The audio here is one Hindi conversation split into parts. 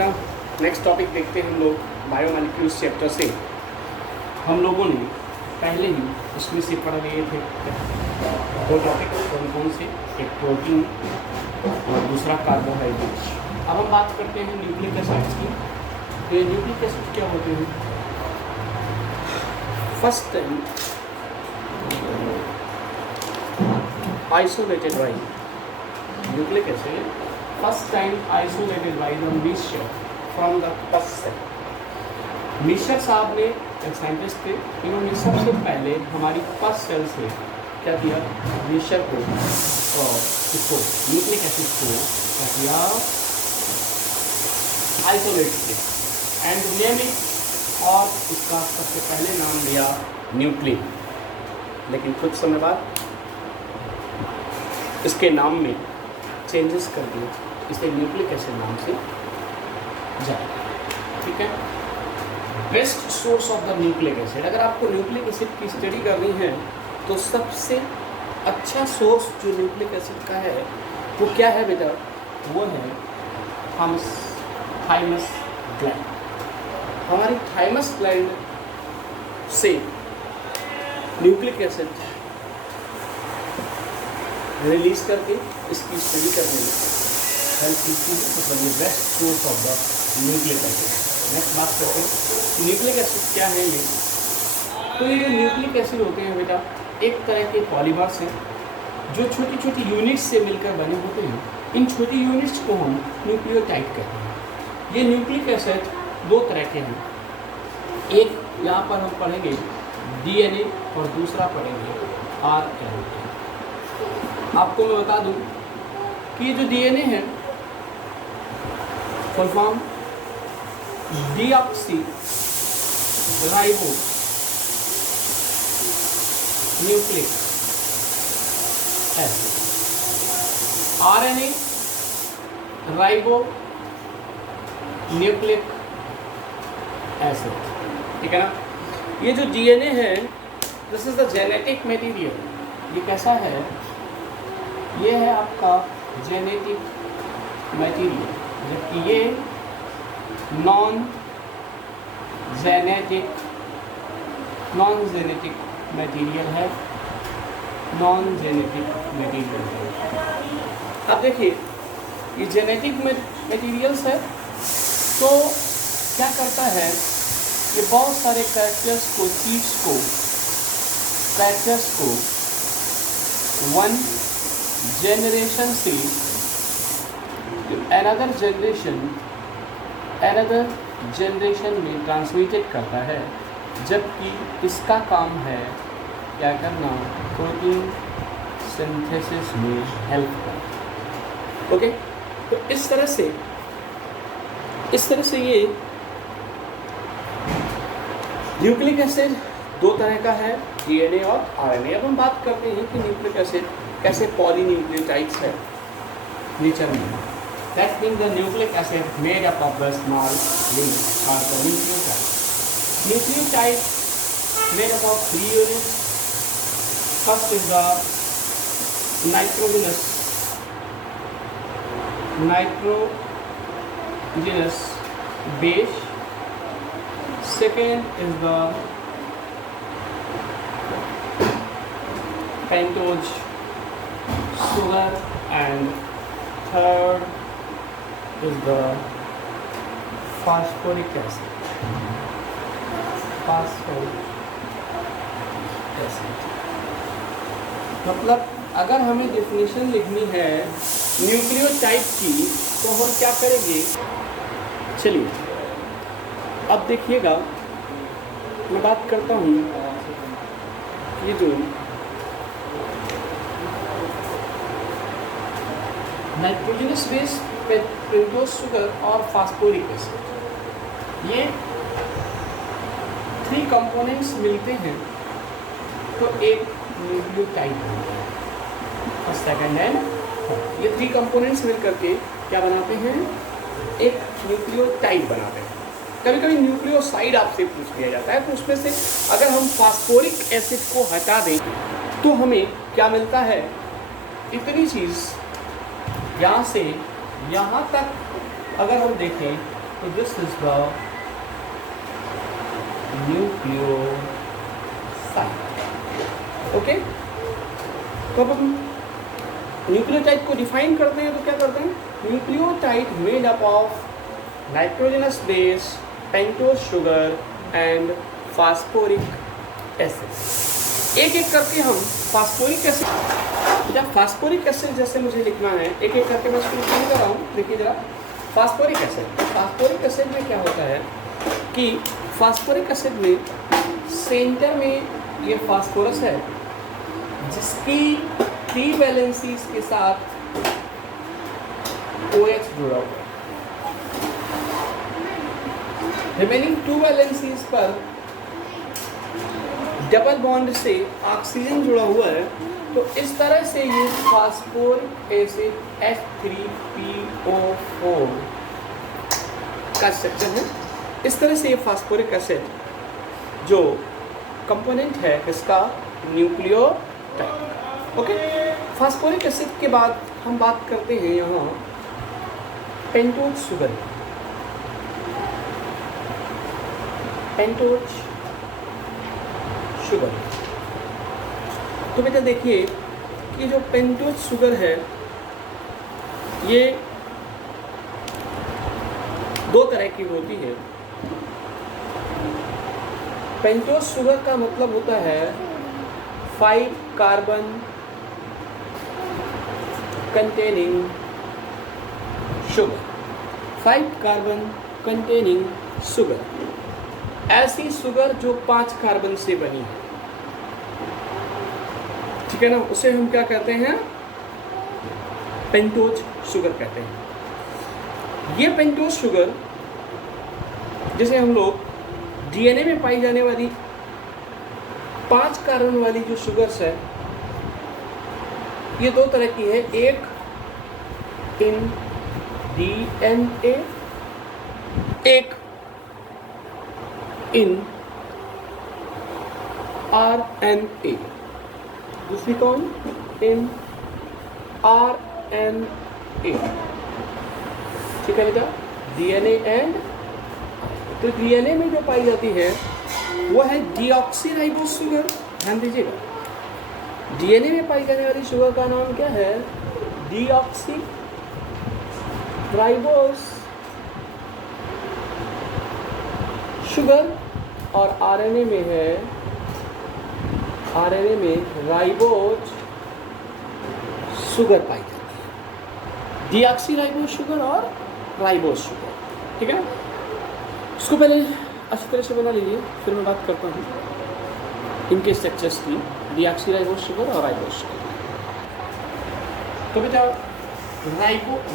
बेटा नेक्स्ट टॉपिक देखते हैं हम लोग बायोमॉलिक्यूल्स चैप्टर से। हम लोगों ने पहले ही इसमें से पढ़ लिए थे दो टॉपिक, कौन कौन से, एक प्रोटीन और दूसरा कार्बोहाइड्रेट। अब हम बात करते हैं न्यूक्लिक एसिड्स की। तो ये न्यूक्लिक एसिड क्या होते हैं? First time isolated by nucleic acid, first time isolated by the Michel from the first cell। Miescher साहब ने एक साइंटिस्ट थे, इन्होंने सबसे पहले हमारी फर्स्ट सेल से क्या किया, मिशर को इसको न्यूक्लिक एसिड को क्या किया, आइसोलेट किया एंड नेम इट, और इसका सबसे पहले नाम लिया न्यूक्लिन। लेकिन कुछ समय बाद इसके नाम में चेंजेस कर दिए, इसे न्यूक्लिक एसिड नाम से जाए। ठीक है, best source of the nucleic acid. अगर आपको न्यूक्लिक एसिड की स्टडी करनी है तो सबसे अच्छा सोर्स जो न्यूक्लिक एसिड का है वो क्या है बेटा? वो है थाइमस ग्लैंड। हमारी थाइमस ग्लैंड से न्यूक्लिक एसिड रिलीज करके इसकी स्टडी करने में हेल्प मिलती है, मतलब ये best source of the nucleic acid. Next बात करते हैं न्यूक्लिक एसिड क्या है ये। तो ये जो न्यूक्लिक एसिड होते हैं बेटा, एक तरह के पॉलीमर्स हैं जो छोटी छोटी यूनिट्स से मिलकर बने होते हैं। इन छोटी यूनिट्स को हम न्यूक्लियोटाइड कहते हैं। ये न्यूक्लिक एसिड दो तरह के हैं, एक यहाँ पर हम पढ़ेंगे DNA और दूसरा पढ़ेंगे RNA। आपको मैं बता दूं कि ये जो DNA है full form deoxy ribo nucleic acid, RNA ribo nucleic acid. ठीक है ना। ये जो DNA है, this is the genetic material. ये कैसा है? ये है आपका जेनेटिक मटेरियल, जबकि ये नॉन जेनेटिक मटेरियल है। अब देखिए ये जेनेटिक मटेरियल्स है, तो क्या करता है, ये बहुत सारे कैरेक्टर्स को वन जनरेशन से अनदर जनरेशन में ट्रांसमिटेड करता है, जबकि इसका काम है क्या करना, प्रोटीन सिंथेसिस में हेल्प करना। ओके, तो इस तरह से ये न्यूक्लिक एसिड दो तरह का है, DNA और RNA। अब हम बात करते हैं कि न्यूक्लिक एसिड कैसे पॉलीन्यूक्लियोटाइड्स है नेचर में। That means the nucleic acid made up of the small unit are the nucleotide. Nucleotide made up of 3 units. First is the nitrogenous base, second is the pentose sugar, and third is the phosphoric acid। मतलब अगर हमें डेफिनेशन लिखनी है न्यूक्लियोटाइड की तो हम क्या करेंगे? चलिए अब देखिएगा, मैं बात करता हूँ ये जो नाइट्रोजनस बेस, पेंटोज शुगर और फास्फोरिक एसिड, ये 3 कंपोनेंट्स मिलते हैं तो एक न्यूक्लियोटाइड बनता है। फर्स्ट, सेकंड एंड थर्ड, ये 3 कंपोनेंट्स मिलकर के क्या बनाते हैं? एक न्यूक्लियोटाइड बनाते हैं। कभी कभी न्यूक्लियोसाइड आपसे पूछ लिया जाता है, तो उसमें से अगर हम फास्फोरिक एसिड को हटा दें तो हमें क्या मिलता है? इतनी चीज़ यहाँ से यहाँ तक अगर हम देखें So this is the nucleoside. Okay, तो अब हम न्यूक्लियोटाइड को डिफाइन करते हैं तो क्या करते हैं? Nucleotide made up of nitrogenous base, pentose sugar and phosphoric acid. एक एक करके हम फास्फोरिक एसिड, जब फास्फोरिक एसिड जैसे मुझे लिखना है, एक एक करके मैं इसको लिखने कर रहा हूँ। देखिए जरा, फास्फोरिक एसिड, फास्फोरिक एसिड में क्या होता है कि फास्फोरिक एसिड में सेंटर में ये फास्फोरस है जिसकी 3 वैलेंसीज के साथ OH जुड़ा हुआ है। रिमेनिंग 2 वैलेंसीज पर डबल बॉन्ड से ऑक्सीजन जुड़ा हुआ है। तो इस तरह से ये फास्फोरिक एसिड H3PO4 का स्ट्रक्चर है। इस तरह से ये फास्फोरिक एसिड जो कंपोनेंट है इसका न्यूक्लियोटाइड। ओके, फास्फोरिक एसिड के बाद हम बात करते हैं यहाँ पेंटोज शुगर। पेंटोज शुगर, तो बेटा देखिए कि जो पेंटोज शुगर है ये 2 तरह की होती है। पेंटोज शुगर का मतलब होता है 5 carbon containing sugar. 5 carbon containing sugar, ऐसी शुगर जो 5 कार्बन से बनी है, ठीक है ना, उसे हम क्या कहते हैं? पेंटोज शुगर कहते हैं। ये पेंटोज शुगर जैसे हम लोग DNA में पाई जाने वाली 5 कार्बन वाली जो शुगर्स है, ये 2 तरह की है। एक इन DNA, एक इन RNA। दूसरी कौन? इन RNA। ठीक है बेटा, DNA एंड, तो DNA में जो पाई जाती है वो है डीऑक्सीराइबोस शुगर। ध्यान दीजिएगा, DNA में पाई जाने वाली शुगर का नाम क्या है? Deoxyribose sugar. और RNA में है, RNA में राइबोज शुगर पाई जाती है। डीऑक्सीराइबोस शुगर और राइबोज शुगर, ठीक है। इसको पहले अच्छी तरह से बना लीजिए, फिर मैं बात करता हूँ इनके स्ट्रक्चर्स की, डीऑक्सीराइबोस शुगर और राइबोज शुगर। तो बेटा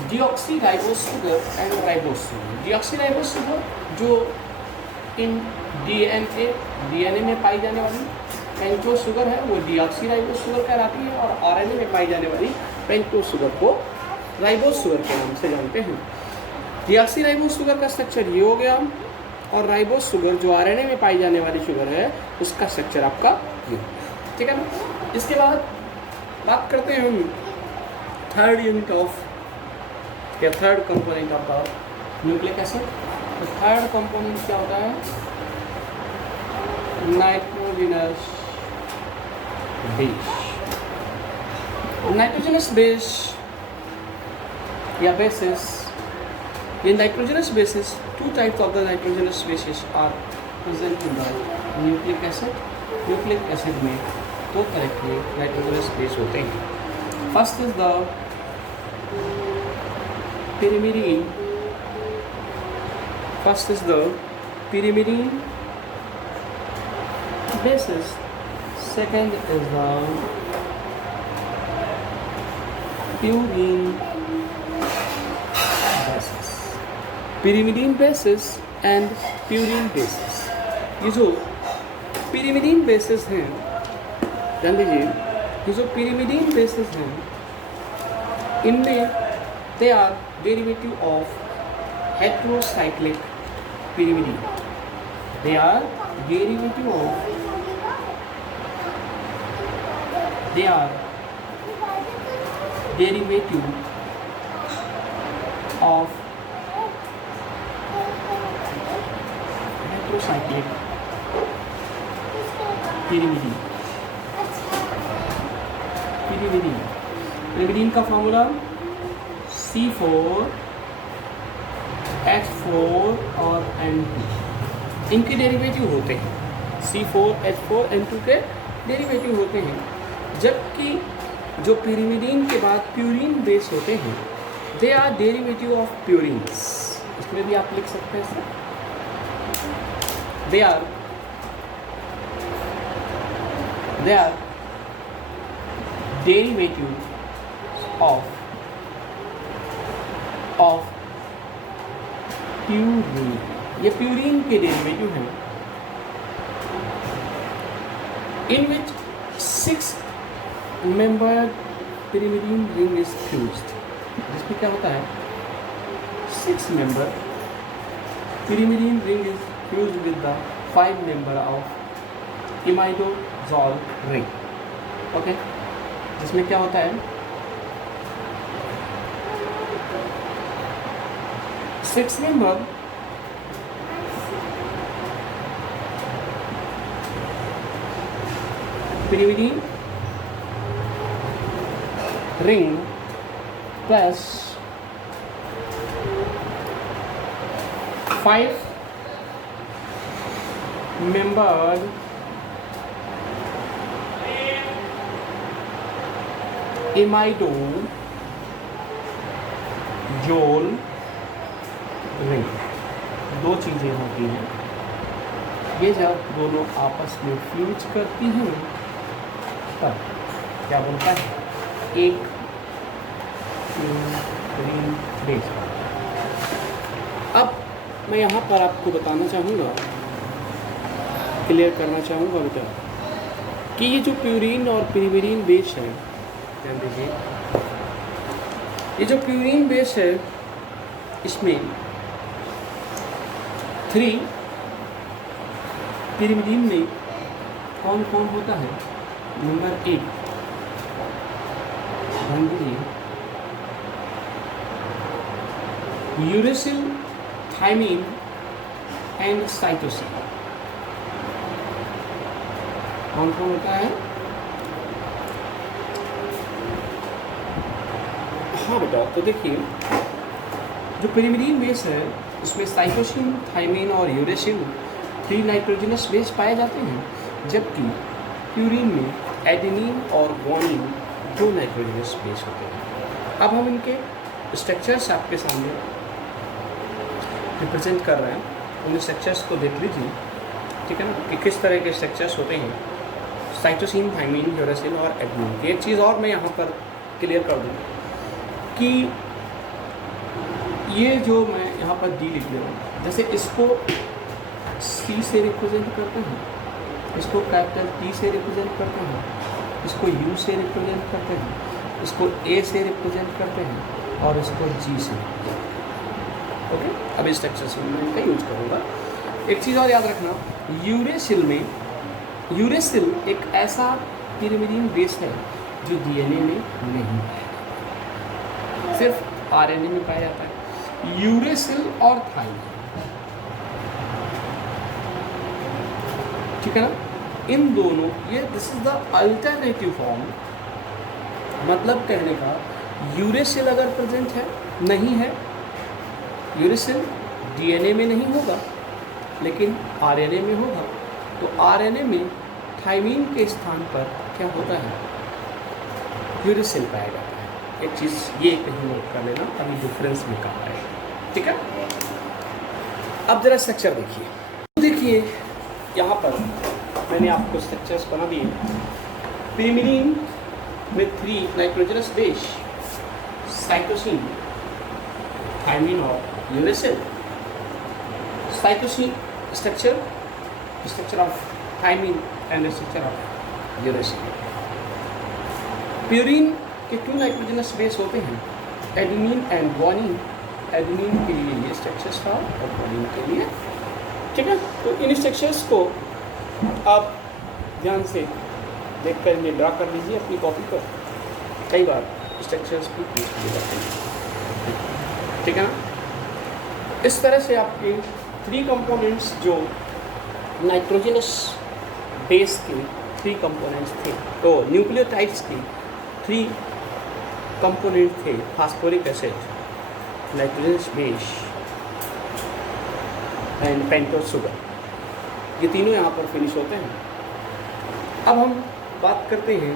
deoxyribose sugar and ribose sugar. Deoxyribose sugar जो इन DNA में पाई जाने वाली पेंटोज शुगर है वो डीऑक्सीराइबोस शुगर कहलाती है, और RNA में पाई जाने वाली पेंटोज शुगर को राइबोज शुगर के नाम से जानते हैं। डीऑक्सीराइबोस शुगर का स्ट्रक्चर ये हो गया, और राइबोज शुगर जो RNA में पाई जाने वाली शुगर है उसका स्ट्रक्चर आपका ये, ठीक है ना। इसके बाद बात करते हैं हम थर्ड यूनिट ऑफ या third component of the nucleic acid. तो थर्ड कंपोनेंट क्या होता है? Nitrogenous base. नाइट्रोजनस बेस या बेसिस, ये nitrogenous bases, 2 types of the nitrogenous bases are present in the nucleic acid. Nucleic acid में 2 तरह के nitrogenous base होते हैं। First is the pyrimidine. First is the pyrimidine bases. Second is the purine bases. pyrimidine bases and purine bases। ये जो pyrimidine bases हैं, ध्यान दीजिए, ये जो pyrimidine bases हैं इनमें they are derivative of heterocyclic pyrimidine। They are derivative of cyclic pyrimidine. Pyrimidine का फॉर्मूला C4H4 और N2, इनके डेरिवेटिव होते हैं। C4H4 N2 के डेरिवेटिव होते हैं, जबकि जो पिरिमिडीन के बाद प्यूरिन बेस होते हैं they are derivative of purines. इसमें भी आप लिख सकते हैं sir, they are derivative of purine. ये प्यूरिन के डेरिवेटिव हैं, in which 6 membered pyrimidine ring is fused। जिसमें क्या होता है, 6 member pyrimidine ring is fused with the 5 member of imidazole ring। Okay, जिसमें क्या होता है, 6 member pyrimidine ring plus 5 membered imidazole ring। दो चीज़ें होती हैं, ये जब दोनों आपस में फ्यूज करती हैं तब क्या बनता है, एक प्यूरिन बेस। अब मैं यहाँ पर आपको बताना चाहूँगा, क्लियर करना चाहूँगा बेटा, कि ये जो प्यूरिन और पिरिमिडीन बेस है, ध्यान दीजिए, ये जो प्यूरिन बेस है इसमें 3 पिरिमिडीन में कौन कौन होता है। नंबर 1, ध्यान दीजिए, यूरेसिल, थायमीन एंड साइटोसिन। कौन कौन होता है? हाँ बेटा, तो देखिए, जो पिरिमिडीन बेस है उसमें साइटोसिन, थायमीन और यूरेसिल 3 नाइट्रोजनस बेस पाए जाते हैं, जबकि प्यूरिन में एडेनिन और गुआनिन 2 नाइट्रोजनस बेस होते हैं। अब हम इनके स्ट्रक्चर्स आपके सामने रिप्रेजेंट कर रहे हैं, उन स्ट्रक्चर्स को देख लीजिए, ठीक है ना, कि किस तरह के स्ट्रक्चर्स होते हैं साइटोसिन, थायमीन, यूरेसिल और एडेनिन। एक चीज़ और मैं यहाँ पर क्लियर कर दूँ कि ये जो मैं यहाँ पर डी लिख रहा हूँ, जैसे इसको C से रिप्रेजेंट करते हैं, इसको कैपिटल T से रिप्रेजेंट करते हैं, इसको U से रिप्रेजेंट करते हैं, इसको A से रिप्रेजेंट करते हैं और इसको G से। ओके, अब इस स्ट्रक्चर से मैं इनका यूज करूँगा। एक चीज़ और याद रखना, यूरेसिल एक ऐसा पिरिमिडीन बेस है जो DNA में नहीं पाया जाता, सिर्फ RNA में पाया जाता है। यूरेसिल और थायमीन, ठीक है ना, इन दोनों, ये this is the alternative form. मतलब कहने का, यूरेसिल अगर प्रेजेंट है, नहीं है, यूरेसिल DNA में नहीं होगा लेकिन RNA में होगा, तो RNA में थायमीन के स्थान पर क्या होता है, यूरेसिल पाया जाता है। एक चीज़ ये कहीं नोट कर लेना, अभी डिफरेंस में कहा है, ठीक है। अब जरा स्ट्रक्चर देखिए, यहाँ पर मैंने आपको स्ट्रक्चर्स बना दिए। पिरिमिडीन में 3 नाइट्रोजनस बेस, साइटोसिन, थायमीन और uracil. Cytosine structure of thymine and structure of uracil. Purine के 2 नाइट्रोजनस बेस होते हैं, एडेनिन एंड गुआनिन। एडेनिन के लिए ये स्ट्रक्चर्स था और गुआनिन के लिए, ठीक है। तो इन स्ट्रक्चर्स को आप ध्यान से देखकर इन्हें ड्रा कर लीजिए अपनी कॉपी पर। कई बार स्ट्रक्चर्स भी पूछ लिए जाते हैं, ठीक है ना। इस तरह से आपके 3 कंपोनेंट्स जो नाइट्रोजनस बेस के 3 कंपोनेंट्स थे। तो न्यूक्लियोटाइड्स की 3 कंपोनेंट थे, phosphoric acid, nitrogenous base and pentose sugar. ये तीनों यहाँ पर फिनिश होते हैं। अब हम बात करते हैं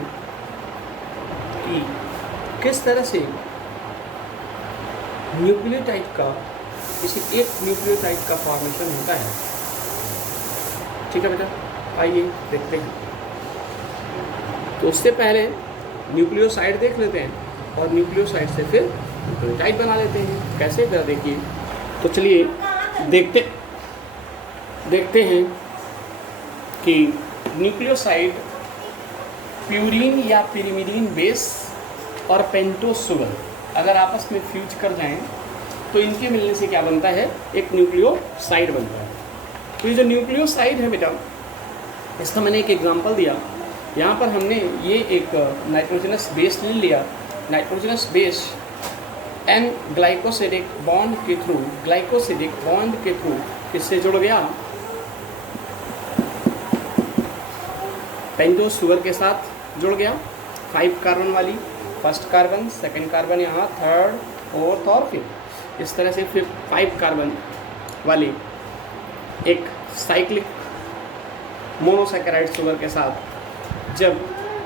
कि किस तरह से न्यूक्लियोटाइड का, किसी एक न्यूक्लियोटाइड का फॉर्मेशन होता है। ठीक है बेटा, आइए देखते हैं। तो उससे पहले न्यूक्लियोसाइड देख लेते हैं और न्यूक्लियोसाइड से फिर न्यूक्लियोटाइड बना लेते हैं। कैसे बेटा देखिए, तो चलिए देखते हैं कि न्यूक्लियोसाइड प्यूरीन या पिरिमिडीन बेस और पेंटोज शुगर अगर आपस में फ्यूज कर जाएं तो इनके मिलने से क्या बनता है, एक न्यूक्लियोसाइड बनता है। तो ये जो न्यूक्लियोसाइड है बेटा, इसका मैंने एक एग्जांपल दिया। यहाँ पर हमने ये एक नाइट्रोजनस बेस ले लिया। Nitrogenous base N glycosidic bond के थ्रू किससे जुड़ गया, पेंटोज शुगर के साथ जुड़ गया। 5 कार्बन वाली, फर्स्ट कार्बन, सेकंड कार्बन यहाँ, थर्ड, फोर्थ और फिफ्थ, इस तरह से फिर 5 कार्बन वाली एक साइक्लिक मोनोसैकेराइड शुगर के साथ जब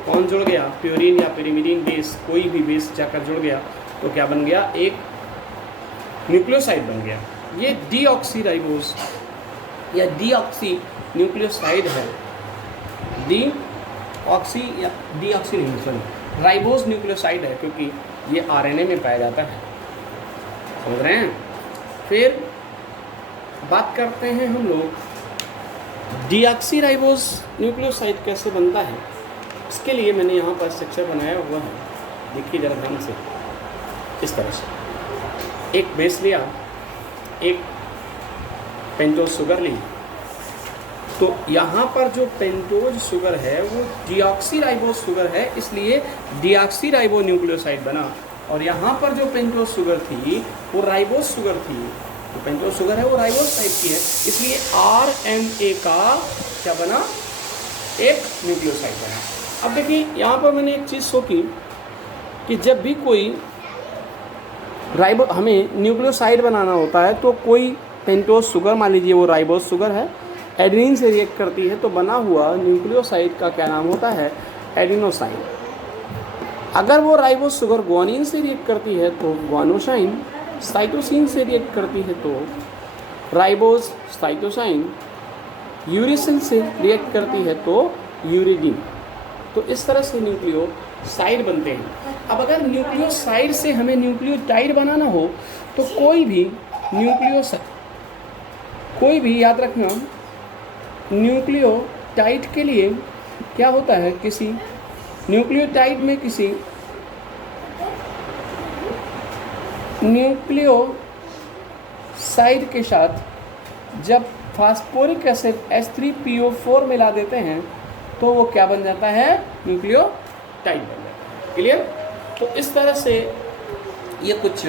कौन जुड़ गया, प्यूरीन या पिरिमिडीन बेस, कोई भी बेस जाकर जुड़ गया तो क्या बन गया, एक न्यूक्लियोसाइड बन गया। ये डीऑक्सीराइबोस या डीऑक्सी न्यूक्लियोसाइड है। डीऑक्सी नहीं, सॉरी, राइबोस न्यूक्लियोसाइड है, क्योंकि ये आरएनए में पाया जाता है। समझ रहे हैं। फिर बात करते हैं हम लोग डीऑक्सीराइबोस न्यूक्लियोसाइड कैसे बनता है। इसके लिए मैंने यहाँ पर स्ट्रक्चर बनाया हुआ है, देखिए जरा ध्यान से। इस तरह से एक बेस लिया, एक पेंटोज शुगर ली, तो यहाँ पर जो पेंटोज शुगर है वो डीऑक्सीराइबोस शुगर है, इसलिए डीऑक्सीराइबो न्यूक्लियोसाइड बना। और यहाँ पर जो पेंटोज शुगर थी वो राइबोस शुगर थी। तो पेंटोज शुगर है वो राइबोस टाइप की है, इसलिए आरएनए का क्या बना, एक न्यूक्लियोसाइड बना। अब देखिए यहाँ पर मैंने एक चीज़ सोची कि जब भी कोई हमें न्यूक्लियोसाइड बनाना होता है तो कोई पेंटोज शुगर, मान लीजिए वो राइबोस शुगर है, एडेनिन से रिएक्ट करती है तो बना हुआ न्यूक्लियोसाइड का क्या नाम होता है, एडिनोसाइन। अगर वो राइबोस शुगर ग्वानिन से रिएक्ट करती है तो ग्वानोसाइन, साइटोसिन से रिएक्ट करती है तो राइबोस साइटोसाइन, यूरिसिन से रिएक्ट करती है तो यूरिडिन। तो इस तरह से न्यूक्लियोसाइड बनते हैं। अब अगर न्यूक्लियोसाइड से हमें न्यूक्लियोटाइड बनाना हो तो कोई भी याद रखना, न्यूक्लियोटाइड के लिए क्या होता है, किसी न्यूक्लियोटाइड में किसी न्यूक्लियोसाइड के साथ जब फास्फोरिक एसिड H3PO4 मिला देते हैं तो वो क्या बन जाता है, न्यूक्लियोटाइड बन जाता है। क्लियर। तो इस तरह से ये कुछ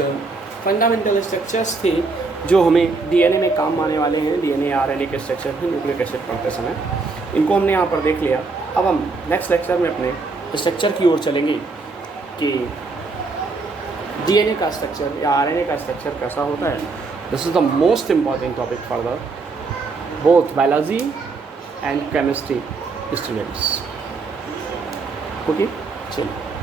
फंडामेंटल स्ट्रक्चर्स थे जो हमें डीएनए में काम आने वाले हैं। डीएनए आरएनए के स्ट्रक्चर थे न्यूक्लिक एसिड पढ़ते समय, इनको हमने यहाँ पर देख लिया। अब हम नेक्स्ट लेक्चर में अपने स्ट्रक्चर की ओर चलेंगे कि डीएनए का स्ट्रक्चर या आरएनए का स्ट्रक्चर कैसा होता है। This is the most important topic for the both biology and chemistry students. Okay, चलिए।